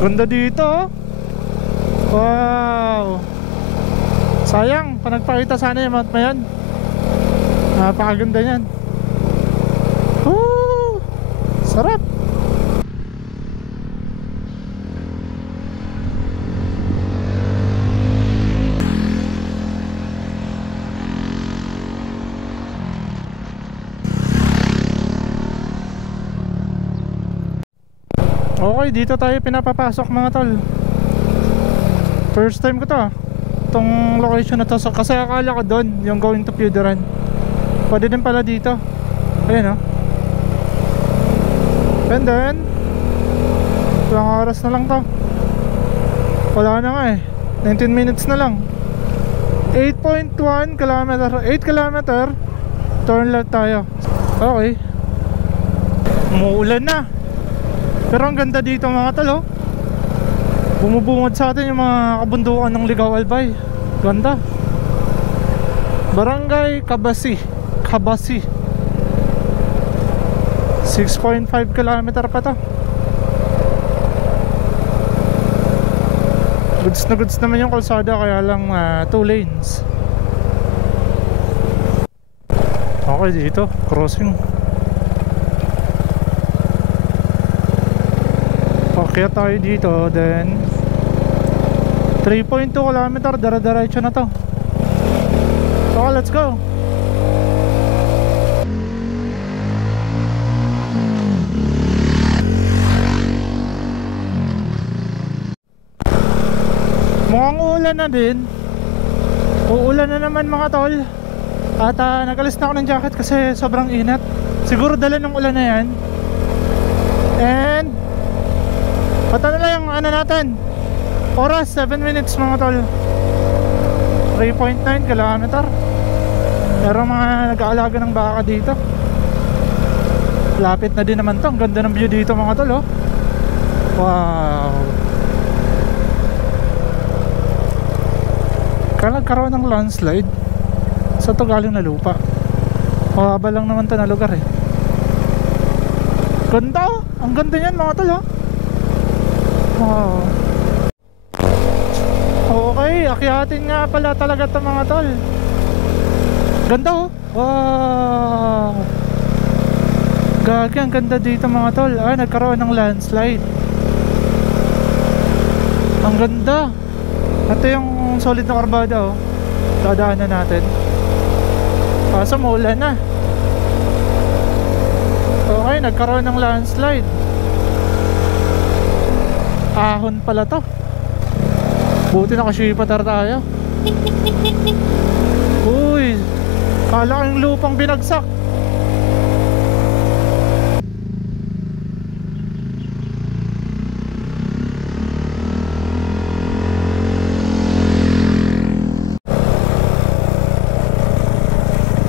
Ganda dito oh. Wow. Sayang, panagpakita sana yung mount na yan. Napakaganda yan. Woo! Sarap. Okay, dito tayo pinapapasok mga tol. First time ko to itong location na to. So, kasi akala ko doon yung going to Puderan. Pwede din pala dito. Ayan o. And then ilang oras na lang to. Wala na nga eh, 19 minutes na lang. 8.1 kilometer, 8 kilometer. Turn left tayo. Okay. Umuulan na. Pero ang ganda dito mga tol oh. Bumubungad sa atin yung mga kabundukan ng Ligao Albay. Ganda. Barangay Kabasi. 6.5 km pa to. Goods na goods naman yung kalsada, kaya lang 2 lanes. Okay, dito crossing. Pakyat tayo dito, then 3.2 km, dara-diretso na to. So let's go. Mukhang uulan na din. Uulan na naman mga tol. At nag-alis na ako ng jacket kasi sobrang init. Siguro dala ng ulan na yan. And at ano lang yung ano natin, oras 7 minutes mga tol. 3.9 km. Pero mga nag-aalaga ng baka dito. Lapit na din naman to. Ang ganda ng view dito mga tol oh. Wow. Nagkaroon ng landslide sa to galing na lupa. Mababa lang naman to na lugar eh. Ganda oh. Ang ganda yan mga tol oh. Wow. Okay, akyatin nga pala talaga to mga tol. Ganda oh. Wow. Gagi, ang ganda dito mga tol. Nagkaroon ng landslide. Ang ganda. Ito yung solid na karbada oh. Dadaanan natin. Kaso maulan na. Okay, nagkaroon ng landslide. Ahon pala to. Buti nakashipatar tayo. Uy, kala yung lupang binagsak.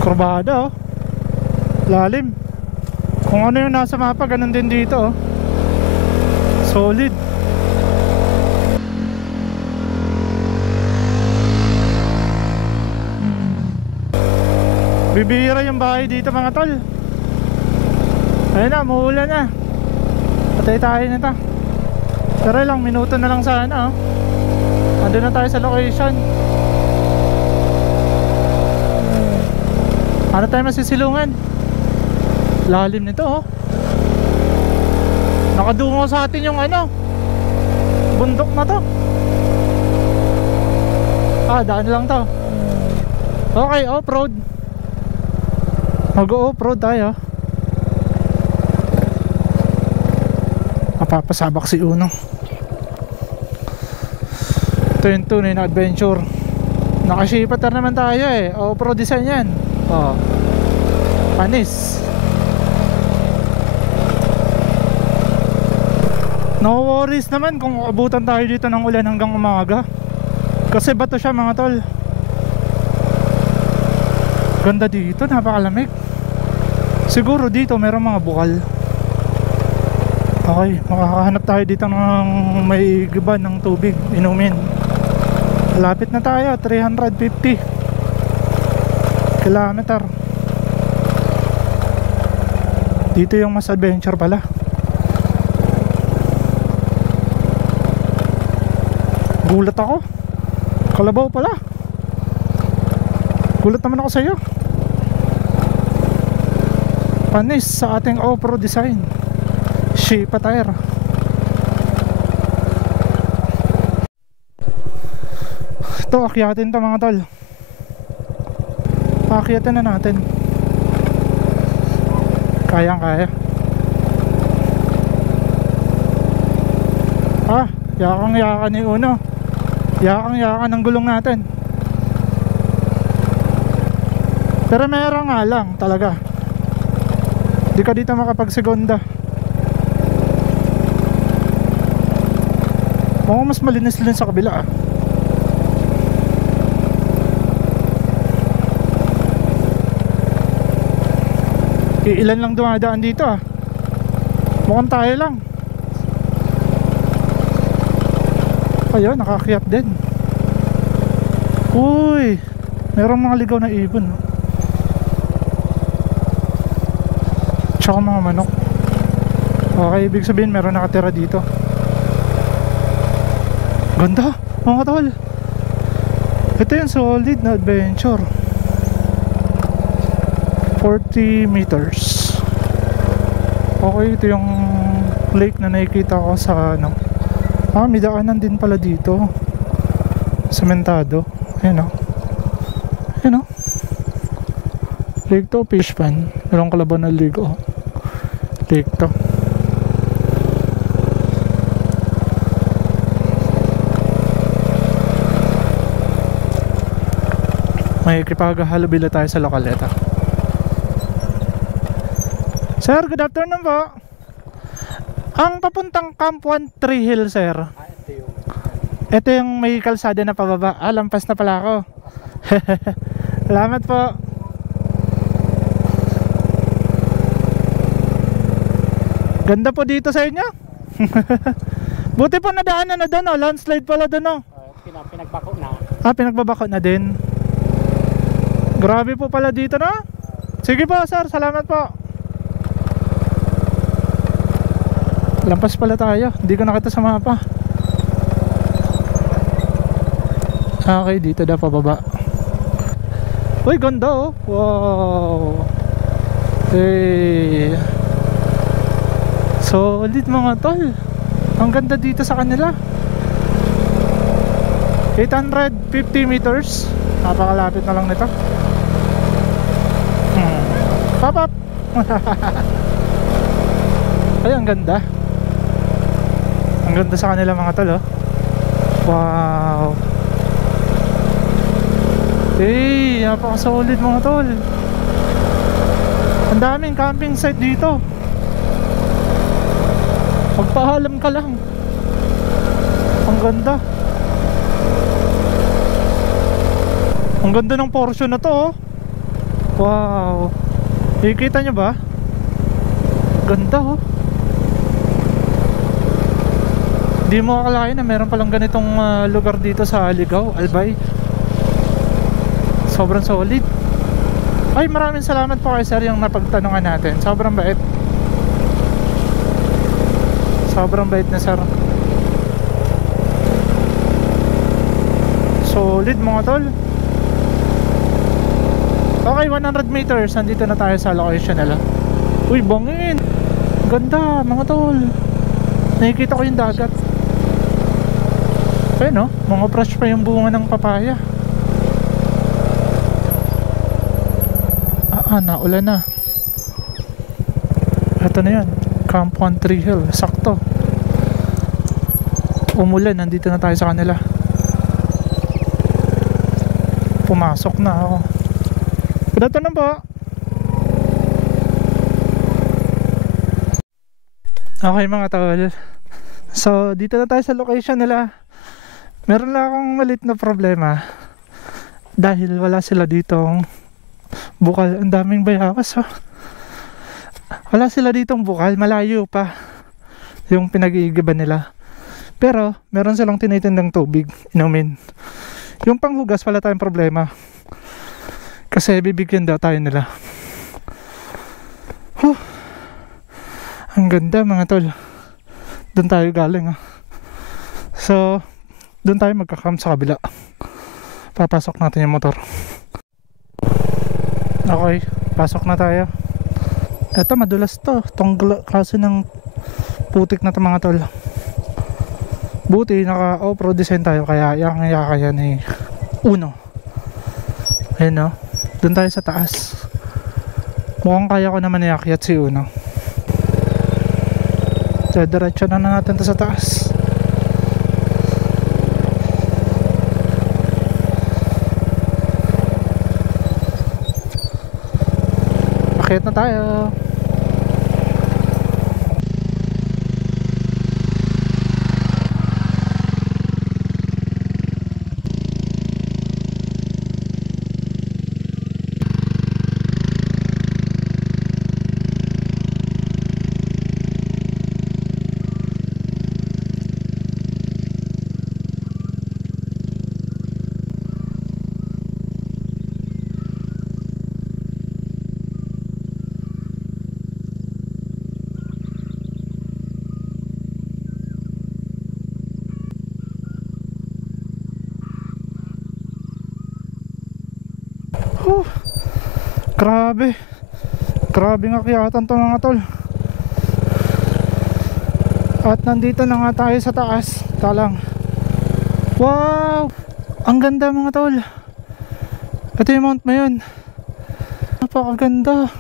Kurbada oh. Lalim. Kung ano yung nasa mapa, ganun din dito oh. Solid. Bibihira yung bahay dito mga tol. Ayun na, muulan na. Patay tayo na to. Pero lang, minuto na lang sana oh. Andun na tayo sa location. Ano tayo masisilungan? Lalim nito oh. Nakadungo sa atin yung ano, bundok na to. Daan lang to. Okay, off-road. Mag-off-road tayo. Mapapasabak si Uno. Ito yung tunay na adventure. Nakashipatar naman tayo eh. Off-road design yan. Panis. No worries naman kung abutan tayo dito ng ulan hanggang umaga. Kasi bato siya mga tol. Ganda dito, napakalamig. Siguro dito mayroong mga bukal. Okay, makakahanap tayo dito ng may giban ng tubig inumin. Malapit na tayo, 350 kilometer. Dito yung mas adventure pala. Gulat ako. Kalabaw pala. Gulat naman ako sa iyo. Panis sa ating off-road design. Shepa tire. Ito, akyatin to mga tol. Akyatin na natin. Kayang kaya. Yakang yakan ni Uno. Yakang yakan ng gulong natin. Pero meron nga lang talaga. Di ka dito makapagsegonda. Oo, mas malinis din sa kabila. Ilan lang dumadaan dito mukhang tayo lang. Ayun, nakakiyat din. Uy, merong mga ligaw na ibon. Tsaka mga manok. Okay, ibig sabihin meron nakatira dito. Ganda, mga tol. Ito yung solid na adventure. 40 meters. Okay, ito yung lake na nakikita ko sa ano. May daanan din pala dito. Sementado. Ayan o. Ayan o. Lake to, fish pan. Merong kalabaw na lake o. Lake to. May kipaghalubila tayo sa lokaleta. Sir, good afternoon po. Ang papuntang Camp 1 Tree Hill, sir. Ito yung may kalsada na pababa. Lampas na pala ako. Salamat po. Ganda po dito sa inyo. Buti po nadaanan na doon, landslide pala doon. Pinagbako na. Pinagbabako na din. Grabe po pala dito, no? Sige po, sir. Salamat po. Lampas pala tayo. Hindi ko nakita sa mapa. Okay, dito daw pababa. Uy, ganda oh. Wow. Hey. Solid mga tol. Ang ganda dito sa kanila. 850 meters. Napakalapit na lang nito. Pop up. Ay, ang ganda. Ang ganda sa kanila mga tol oh. Wow. Hey, napaka-solid mga tol. Ang daming camping site dito. Magpahalam ka lang. Ang ganda. Ang ganda ng portion na to oh. Wow. Nakikita nyo ba? Ganda oh. Di mo akalain na meron palang ganitong lugar dito sa Ligaw, Albay. Sobrang solid. Ay, maraming salamat po kay sir yung napagtanungan natin. Sobrang bait. Sobrang bait na sir. Solid mga tol. Okay, 100 meters. Nandito na tayo sa location nila. Uy, bangin. Ganda mga tol. Nakikita ko yung dagat. Ayun no, mga fresh pa yung bunga ng papaya. Naulan na. Ito na yan, Camp 1 Tree Hill. Sakto. Umulan, nandito na tayo sa kanila. Pumasok na ako. Good afternoon po. Okay mga tol. So dito na tayo sa location nila. Meron lang akong malit na problema. Dahil wala sila ditong bukal. Ang daming bayawas oh. Wala sila ditong bukal. Malayo pa yung pinag-iigiban nila. Pero meron silang tinitindang tubig inumin. Yung panghugas wala tayong problema. Kasi bibigyan daw tayo nila. Ang ganda mga tol. Doon tayo galing oh. So Doon tayo magka-camp sa kabila. Papasok natin yung motor. Okay, pasok na tayo. Eto, madulas to. Itong klase ng putik na to mga tol. Buti naka off-road design tayo, kaya yan eh uno. Ayun no, doon tayo sa taas. Mukhang kaya ko naman iakyat si Uno. So diretso na natin to sa taas. Akyat na tayo. Grabe. Grabe nga kayatan to mga tol. At nandito na nga tayo sa taas. Talang. Wow! Ang ganda mga tol. Ito yung Mount Mayon. Napakaganda.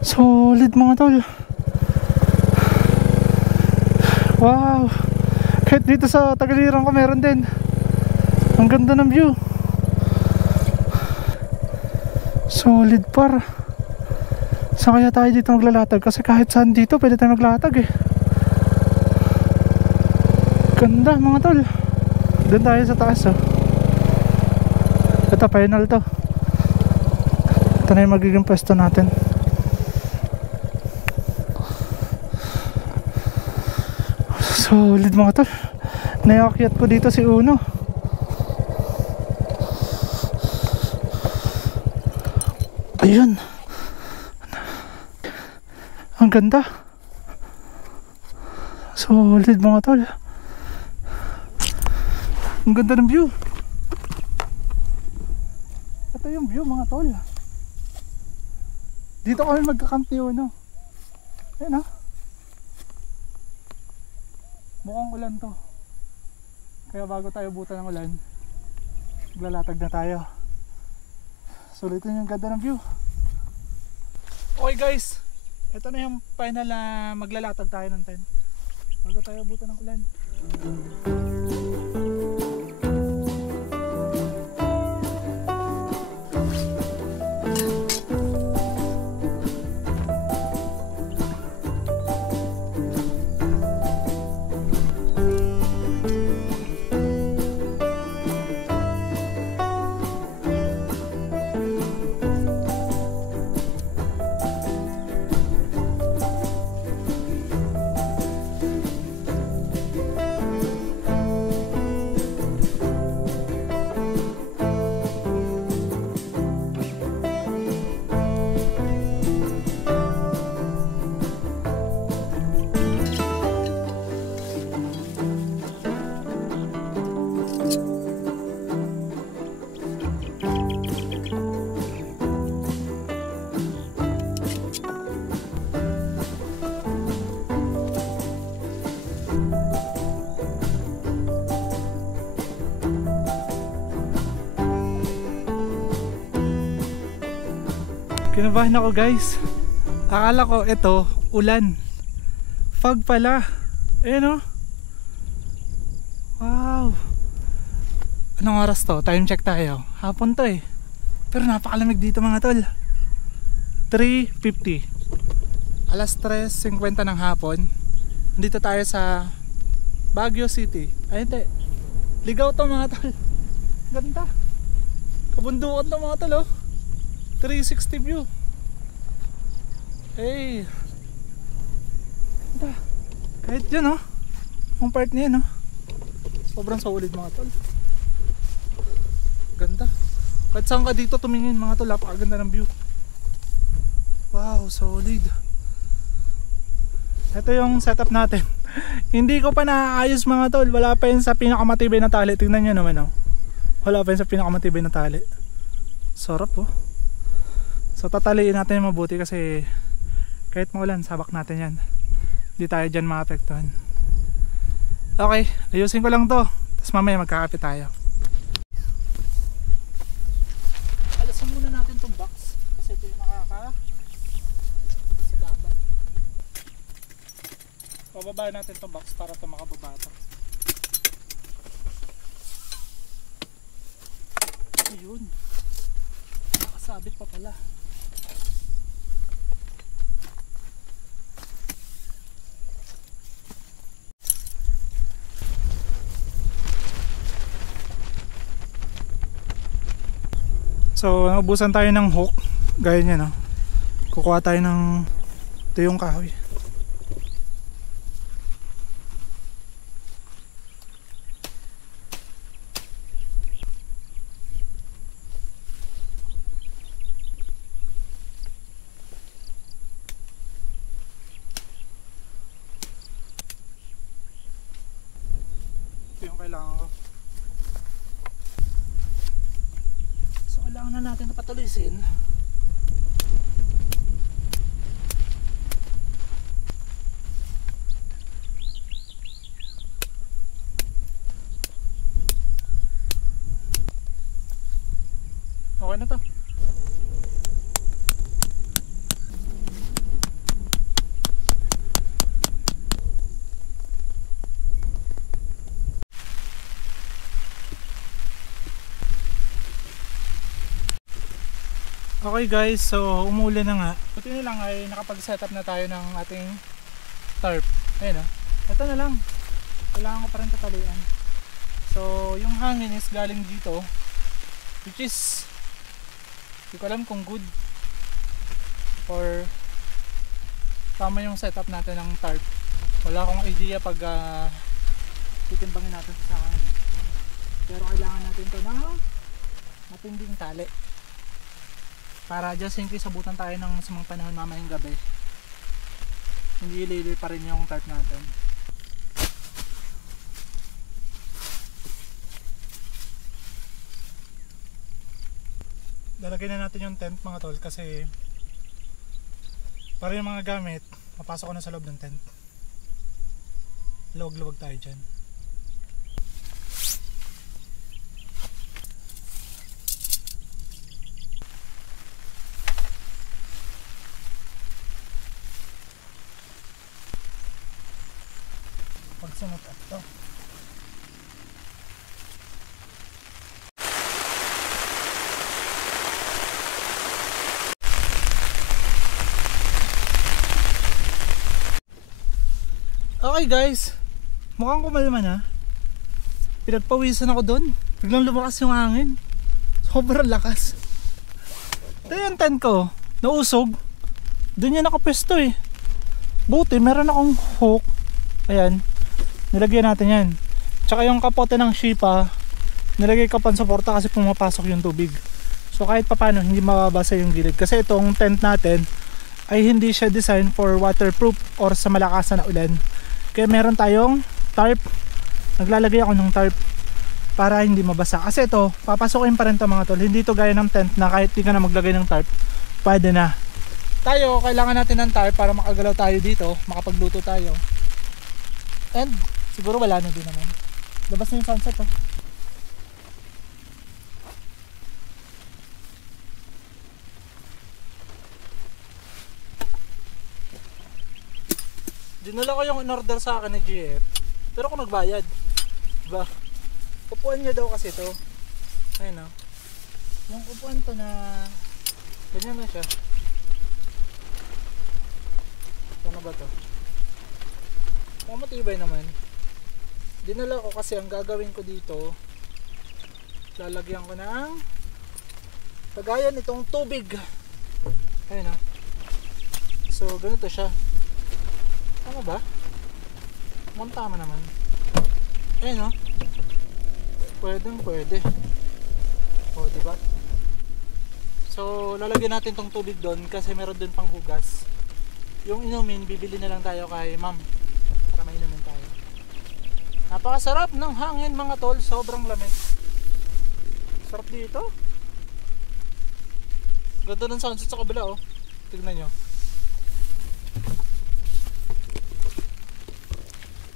Solid mga tol. Wow! Kahit dito sa Tagiliran ko meron din. Ang ganda ng view. Solid par. Saan kaya tayo dito maglalatag? Kasi kahit saan dito pwede tayo maglatag eh. Ganda mga tol. Doon tayo sa taas oh. Ito final to. Ito na yung magiging pwesto natin. Solid mga tol. Naiakyat ko dito si Uno. Ayun. Ang ganda. Solid mga tol. Ang ganda ng view. Ito yung view mga tol. Dito kami magka-camp ni Uno. Ayun oh. Mukhang ulan to. Kaya bago tayo buta ng ulan, maglalatag na tayo. Sulitin yung ganda ng view. Okay guys, ito na yung final na maglalatag tayo ng tent bago tayo abutan ng ulan. Kinabahan ako guys. Akala ko ito ulan. Fog pala. Ayan o. Wow. Anong oras to? Time check tayo. Hapon to eh. Pero napakalamig dito mga tol. 3:50. Alas 3:50 ng hapon. Nandito tayo sa Baguio City. Ayun te. Ligaw to mga tol. Ganda. Kabundukan to mga tol oh. 360 view. Hey. Ganda. Kahit yun oh. Ang part niya no. Sobrang solid mga tol. Ganda. Kahit saan ka dito tumingin mga tol, napakaganda ng view. Wow, solid. Ito yung setup natin. Hindi ko pa naaayos mga tol. Wala pa yun sa pinakamatibay na tali. Tingnan nyo naman oh. Wala pa yun sa pinakamatibay na tali. Sarap oh. So tataliin natin yung mabuti kasi kahit maulan, sabak natin yan. Hindi tayo dyan maapektuhan. Okay, ayusin ko lang to. Tapos mamaya magkakape tayo. Alasin muna natin tong box. Kasi ito yung nakakasagapan. Pababa natin tong box para ito makababa ito. Ayun. Nakasabit pa pala. So naubusan tayo ng hook. Gaya niya no. Kukuha tayo ng tuyong kahoy. Ito yung kailangan ko. Na natin na patulisin. Okay na to. Okay guys, so umulan na nga. Buti na lang ay nakapag-setup na tayo ng ating tarp. Ayun o. Ito na lang. Kailangan ko pa rin tatalian. So yung hangin is galing dito. Which is hindi ko alam kung good or tama yung setup natin ng tarp. Wala akong idea pag titimbangin natin sa hangin. Pero kailangan natin to ng matinding tali. Para just in case abutan tayo ng masamang panahon mamayang gabi, hindi ililiw pa rin yung tarp natin. Lalagyan na natin yung tent mga tol kasi para yung mga gamit mapasok ko na sa loob ng tent. Luwag-luwag tayo dyan. Pagsunod ito. Okay guys, mukhang kumalma na. Pinagpawisan ako doon. Biglang lumakas yung hangin. Sobrang lakas. Ito yung tent ko, nausog. Doon yan nakapesto eh. Buti meron akong hook. Ayan, nilagyan natin yan. Tsaka yung kapote ng Shipa, nilagay ko pansuporta kasi pumapasok yung tubig. So kahit papano hindi mababasa yung gilid. Kasi itong tent natin ay hindi siya design for waterproof or sa malakasan na ulan. Kaya meron tayong tarp. Naglalagay ako ng tarp para hindi mabasa. Kasi ito, papasokin pa rin ito mga tol. Hindi ito gaya ng tent na kahit di ka na maglagay ng tarp, pwede na. Tayo, kailangan natin ng tarp para makagalaw tayo dito, makapagluto tayo. And siguro wala na din naman. Labas na yung sunset oh. Dinala ko yung in-order sa akin ni GF. Pero ako nagbayad. Diba? Upuan niya daw kasi to. Ayun o. Yung upuan to na ganyan na siya. Ano ba to? Matibay naman. Dinala ko kasi ang gagawin ko dito, lalagyan ko ng kagaya nitong tubig. Ayun o. So ganito siya. Tama ba? Tama naman. Ayun o. Pwedeng pwede. O diba? So lalagyan natin tong tubig doon kasi meron doon pang hugas. Yung inumin bibili na lang tayo kay ma'am para mainumin tayo. Napakasarap ng hangin mga tol, sobrang lamig. Sarap dito. Ganda ng sunset sa kabila oh. Tignan nyo.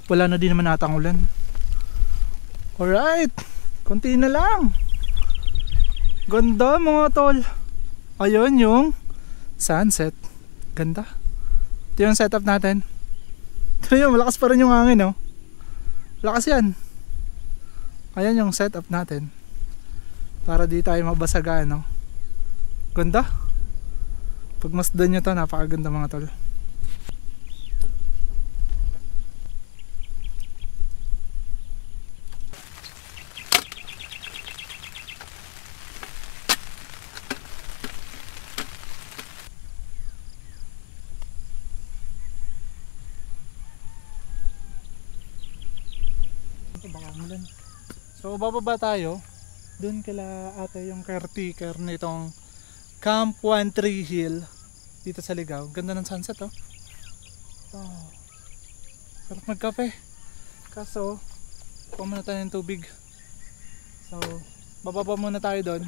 Wala na din naman natang ulan. Alright, konti na lang. Ganda mga tol. Ayun yung sunset. Ganda. Ito yung setup natin. Ito yun, malakas pa rin yung hangin oh. Lakas yan. Ayan yung setup natin. Para di tayo mabasagaan no. Ganda. Pagmasdan nyo to, napakaganda mga tol. So bababa tayo. Doon kila ate yung caretaker nitong Camp 13 Hill dito sa Ligao. Ganda ng sunset oh. Oh. Sarap magkape. Kaso kuha muna tayo ng tubig. So bababa muna tayo doon.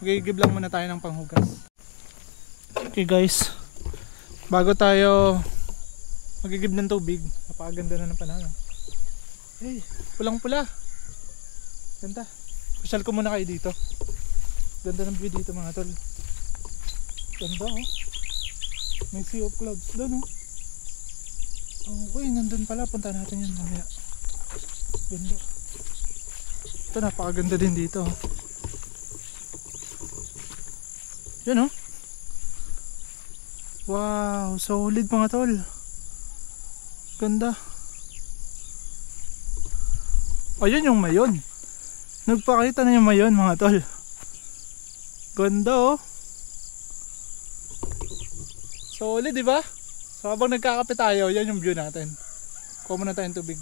Magigib lang muna tayo ng panghugas. Okay guys, bago tayo magigib ng tubig, napakaganda na ng panahon. Hey, pulang pula. Ganda. Pasyal ko muna kayo dito. Ganda ng view dito mga tol. Ganda oh. May sea of clouds doon oh. Okay, nandun pala. Punta natin yun mamaya. Ganda. Ito napakaganda din dito oh. Yan oh. Wow, solid mga tol. Ganda. Ayun yung mayon. Nagpakita na yung mayon mga tol. Ganda oh. Solid diba? So habang nagkakape tayo, yan yung view natin. Kuha muna tayong tubig.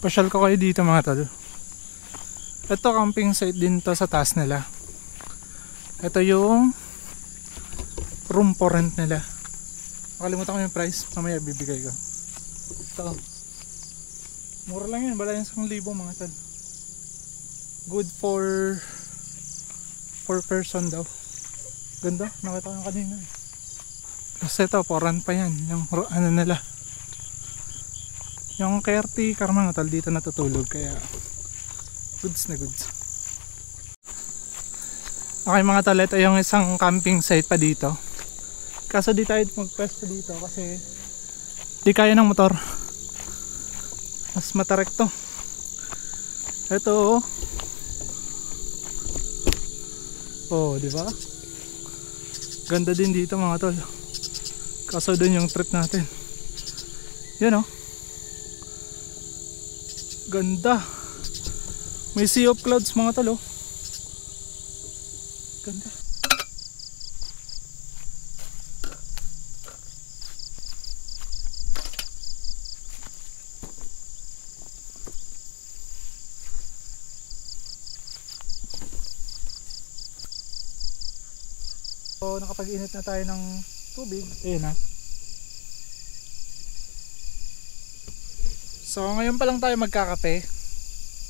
Pasyal ko kayo dito mga tol. Ito camping site din to sa taas nila. Ito yung room for rent nila. Nakalimutan ko yung price, mamaya bibigay ko. Ito. Mura lang yun, bala yung 1,000 mga tol. Good for 4 person daw. Ganda, nakita ko yung kanina eh. Kasi ito, for rent pa yan. Yung ano nila. Yung caretaker mga tol dito natutulog, kaya goods na goods. Okay mga tol, ito yung isang camping site pa dito. Kaso di tayo magpwesto dito kasi di kaya ng motor. Mas matarek to. Ito oh, di ba? Ganda din dito mga tol. Kaso dun yung trip natin. Yun oh. Ganda. May sea of clouds mga tol oh. Ganda. So nakapag-init na tayo ng tubig. Ayun na. So ngayon pa lang tayo magkakape.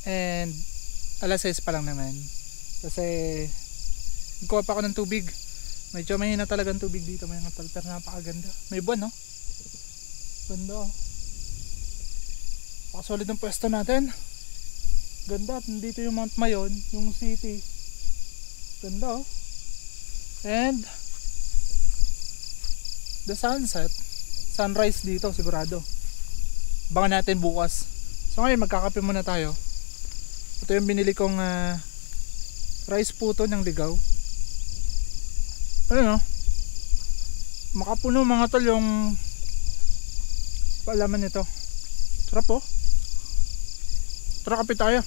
And alas 6 pa lang naman. Kasi nagkuha pa ako ng tubig. Medyo mahina talagang tubig dito mga tol, pero napakaganda. May buwan no? Ganda oh. Pakasolid ng pwesto natin. Ganda. At nandito yung Mount Mayon, yung city. Ganda oh. And the sunset, sunrise dito sigurado. Abangan natin bukas. So ngayon magkakape muna tayo. Ito yung binili kong rice puto ng Ligao. Ayun oh. Makapuno mga tol yung palaman nito. Sarap oh. Tara, kapit tayo.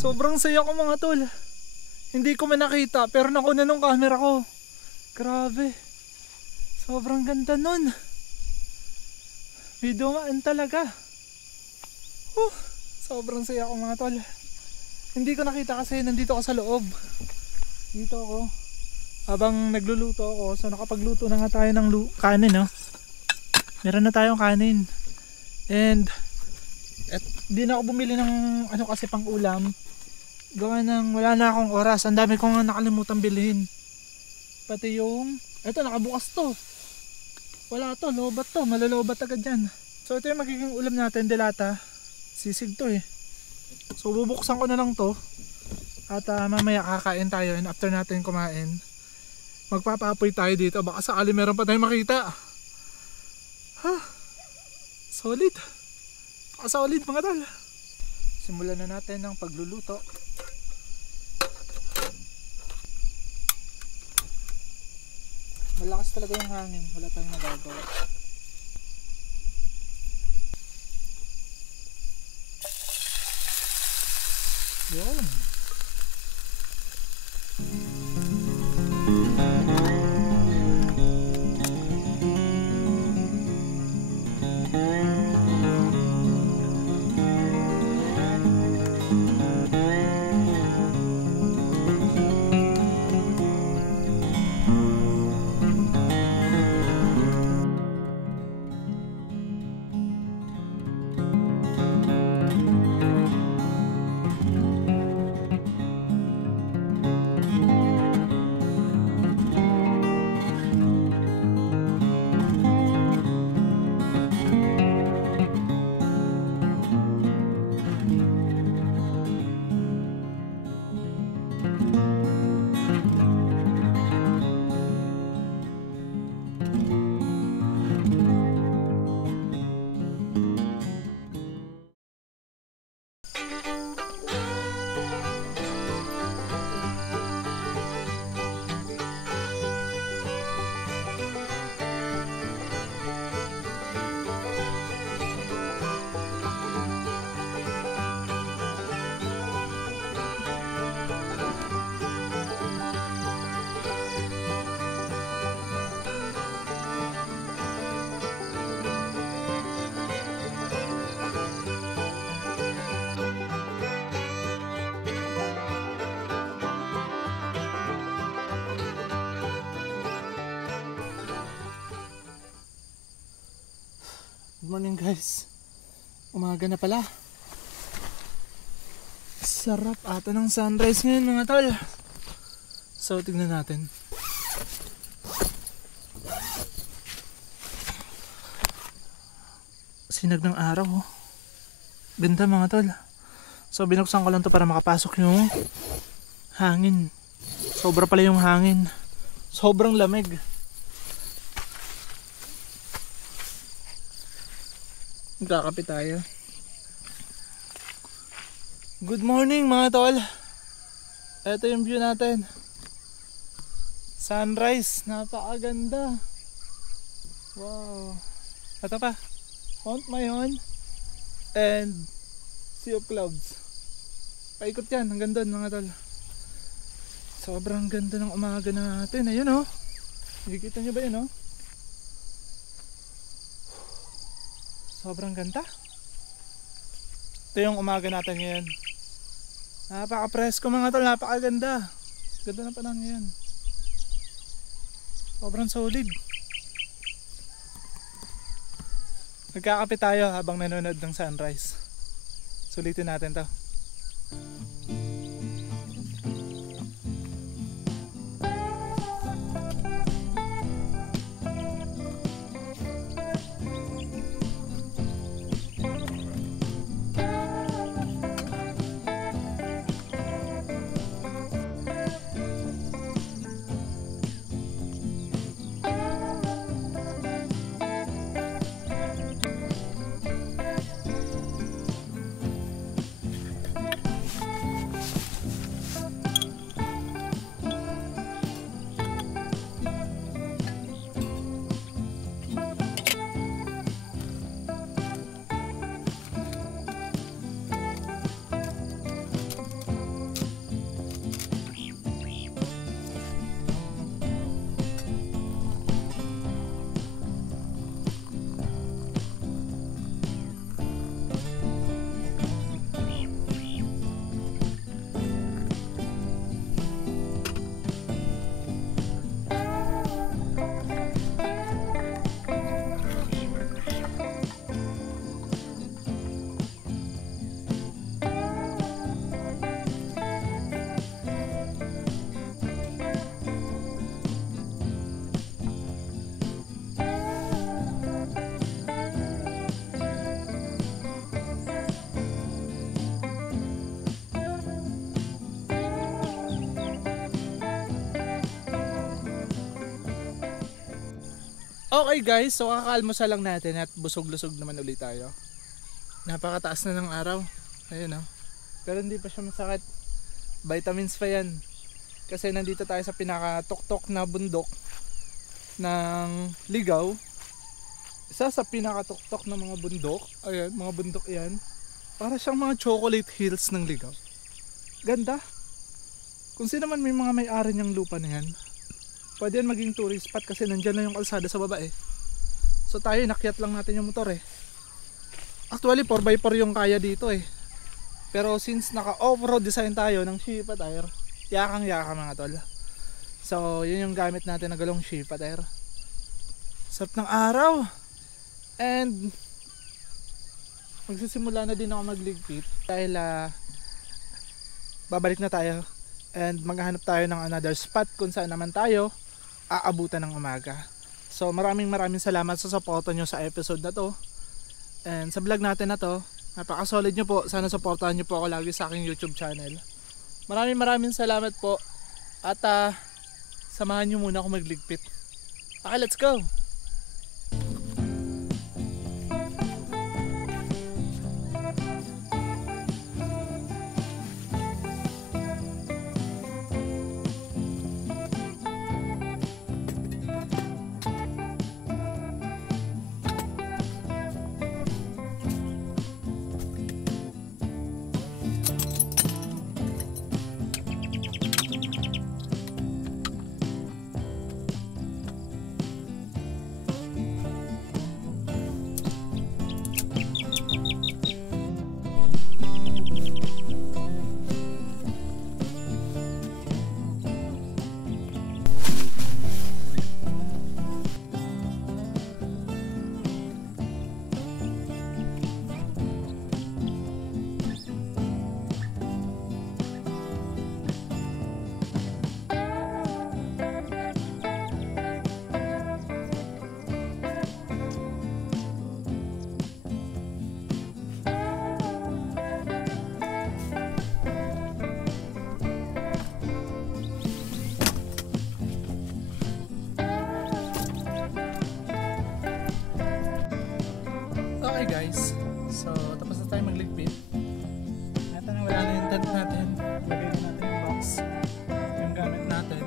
Sobrang saya ko mga tol. Hindi ko man nakita pero nakuna nung camera ko. Grabe. Sobrang ganda nun. May dumaan talaga. Sobrang saya ko mga tol. Hindi ko nakita kasi nandito ako sa loob. Dito ako. Habang nagluluto ako. So nakapagluto na nga tayo ng kanin, no? Meron na tayong kanin. And di na ako bumili ng ano kasi pang ulam. Gawa ng wala na akong oras. Ang dami kong nakalimutan bilhin. Pati yung eto, nakabukas to. Wala to, lobat to. Malalobat agad yan. So ito yung magiging ulam natin, delata. Sisig to eh. So bubuksan ko na lang to. At mamaya kakain tayo. And after natin kumain, magpapaapoy tayo dito. Baka sakali meron pa tayong makita. Solid. Solid mga tol. Simulan na natin ang pagluluto. Malakas talaga yung hangin. Wala tayong magagawa. Yan. Good morning guys. Umaga na pala. Sarap ata ng sunrise ngayon mga tol. So tignan natin. Sinag ng araw. Ganda mga tol. So binuksan ko lang to para makapasok yung hangin. Sobra pala yung hangin. Sobrang lamig. Magkakape tayo. Good morning mga tol. Ito yung view natin. Sunrise. Napakaganda. Wow. Ito pa. Mount Mayon. And Sea of Clouds. Paikot yan. Hanggang doon mga tol. Sobrang ganda ng umaga natin. Ayun oh. Nakikita nyo ba yun oh? Sobrang ganda. Ito yung umaga natin ngayon. Napaka-presko mga tol, napakaganda. Ganda ng panahon ngayon. Sobrang solid. Nagkakape tayo habang nanonood ng sunrise. Sulitin natin to. Okay guys, so kakaalmusal lang natin at busog-lusog naman ulit tayo. Napakataas na ng araw. Ayun oh. Pero hindi pa siya masakit. Vitamins pa yan. Kasi nandito tayo sa pinakatuktok na bundok ng Ligaw. Isa sa pinakatuktok ng mga bundok. Ayan, mga bundok yan. Para siyang mga chocolate hills ng Ligaw. Ganda. Kung sino man may mga may-ari niyang lupa na yan, pwede yan maging tourist spot kasi nandyan na yung kalsada sa baba eh. So tayo nakyat lang natin yung motor eh. Actually 4x4 yung kaya dito eh. Pero since naka off-road design tayo ng Shifa tire, yakang yaka mga tol. So yun yung gamit natin na galong Shifa tire. Sarap ng araw. And magsisimula na din ako magligpit dahil babalik na tayo and maghahanap tayo ng another spot kung saan naman tayo aabutan ng umaga. So maraming salamat sa suporta nyo sa episode na to. And sa vlog natin na to, napaka-solid nyo po. Sana supportahan nyo po ako lagi sa aking YouTube channel. Maraming salamat po. At samahan nyo muna ako magligpit. Okay, let's go! Okay guys, so tapos na tayo magligpit. Ito na, wala na yung tent natin. Lagay na natin yung box, yung gamit natin.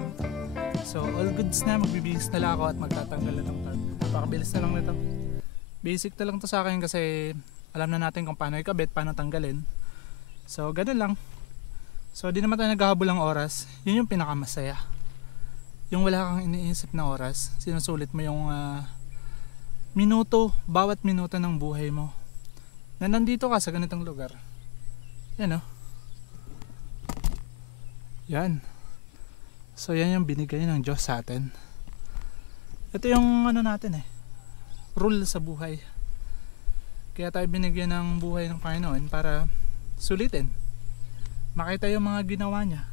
So all goods na, magbibihis na lang ako at magtatanggal na ng tent. Napakabilis na lang nito. Basic na lang to sa akin kasi alam na natin kung paano ikabit, paano tanggalin. So ganun lang. So di naman tayo naghahabol ng oras. Yun yung pinakamasaya. Yung wala kang iniisip na oras, sinusulit mo yung minuto, bawat minuto ng buhay mo na nandito ka sa ganitong lugar. Yan o. Yan. So yan yung binigay ng Diyos sa atin. Ito yung ano natin eh, rule sa buhay. Kaya tayo binigyan ng buhay ng Panginoon para sulitin, makita yung mga ginawa niya,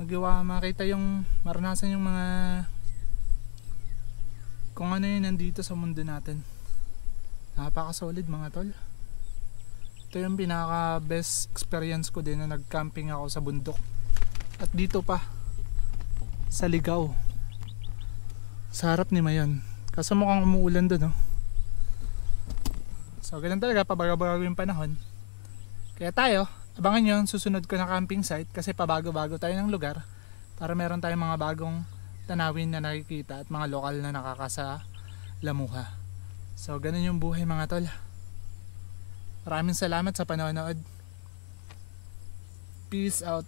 makita yung maranasan yung mga kung ano yun nandito sa mundo natin. Napaka-solid mga tol. Ito yung pinaka best experience ko din na nag-camping ako sa bundok. At dito pa sa Ligaw. Sa harap ni Mayon. Kaso mukhang umuulan doon, oh. So ganun talaga, pabago-bago yung panahon. Kaya tayo, abangan nyo susunod ko na camping site kasi pabago-bago tayo ng lugar para meron tayong mga bagong tanawin na nakikita at mga lokal na nakakasalamuha. So ganun yung buhay mga tol. Maraming salamat sa panonood. Peace out.